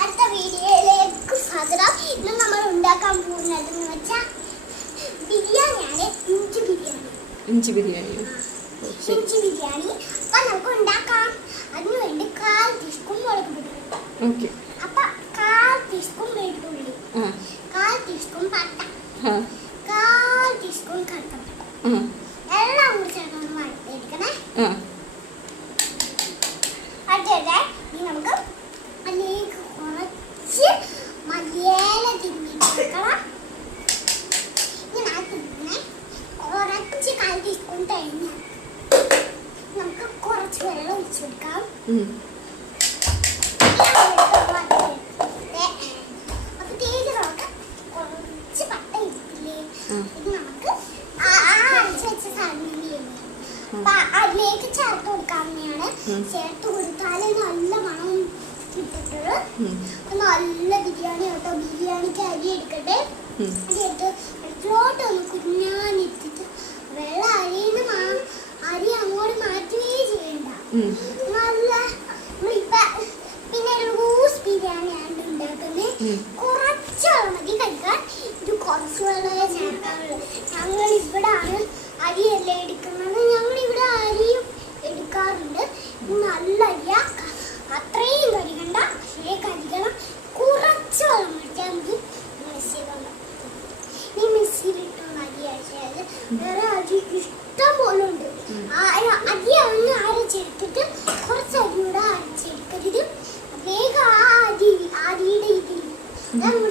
അടുത്ത വീഡിയോയിലേക്ക് സ്വാഗതം. ഇന്ന് നമ്മൾ ഉണ്ടാക്കാൻ പോകുന്നതെന്ന് വെച്ചാൽ ബിരിയാണിയാണ്. ഇഞ്ചി ബിരിയാണി. അപ്പൊ നമുക്ക് ഉണ്ടാക്കാം. അതിനുവേണ്ടി 1/4 ടീസ്പൂൺ മുളക് പൊടി. അപ്പൊ 1/4 ടീസ്പൂൺ വെളുത്തുള്ളി, 1/4 ടീസ്പൂൺ പട്ട, 1/4 ടീസ്പൂൺ കറുകപ്പട്ട എല്ലാം കൂടി ചേർന്ന് വറുത്തെടുക്കണേ. അടുത്തത് നമുക്ക് അതിലേക്ക് കുറച്ച് മല്ലിയില തിരിഞ്ഞിട്ടേക്കണം. ഇതിനകത്ത് കുറച്ച് 1/4 ടീസ്പൂൺ തേങ്ങ, നമുക്ക് കുറച്ച് വെള്ളം ഒഴിച്ചു കൊടുക്കാം. കുറച്ച് പട്ട ഇട്ടില്ലേ, ഇത് നമുക്ക് അരച്ച് വെച്ച സാധനം അതിലേക്ക് ചേർത്ത് കൊടുക്കാവുന്നതാണ്. ചേർത്ത് കൊടുത്താൽ നല്ല മണം കിട്ടിട്ടുള്ളൂ. നല്ല ബിരിയാണി കേട്ടോ. ബിരിയാണിക്ക് അരി എടുക്കട്ടെ. അരി എടുത്ത് അടുത്തോട്ട് ഒന്ന് കുഞ്ഞാനിട്ടിട്ട് വെള്ളം അരി അങ്ങോട്ട് മാറ്റുകയേ ചെയ്യണ്ട. നല്ല നമ്മളിപ്പ പിന്നെ ലൂസ് ബിരിയാണിയാണ് ഉണ്ടാക്കുന്നത്. കുറച്ച് വെള്ളം മതി കഴിക്കാൻ. ഇത് കുറച്ച് വെള്ളമേ ചേർക്കാറുള്ളൂ. ഞങ്ങൾ ഇവിടാണ് അരിയെല്ലാം എടുക്കുന്നത്. ഞങ്ങളിവിടെ അരിയും എടുക്കാറുണ്ട്. നല്ല അരിയ, അത്രയും കഴുകണ്ട, പക്ഷേ കഴുകണം. കുറച്ച് വെള്ളം മറിച്ചാൽ മതി. ഈ മിക്സിയിലിട്ടുള്ള അരി അരച്ചാൽ വേറെ അരി ഇഷ്ടം പോലെ ഉണ്ട്. അരി ഒന്ന് അരച്ചെടുത്തിട്ട് കുറച്ച് അരി കൂടെ അരച്ചെടുക്കരുത്. വേഗം ആ അരിയുടെ ഇതിൽ നമ്മൾ